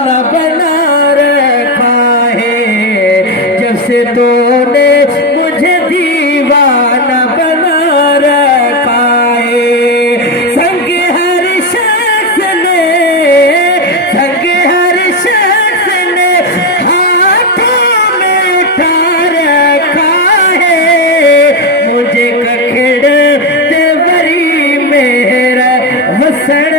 दीवाना बना रखा है, जब से तूने मुझे दीवाना बना रखा है। संग हर शख्स ने हाथों में उठा रखा है, मुझे कखेड़ ते बरी मेरा वसण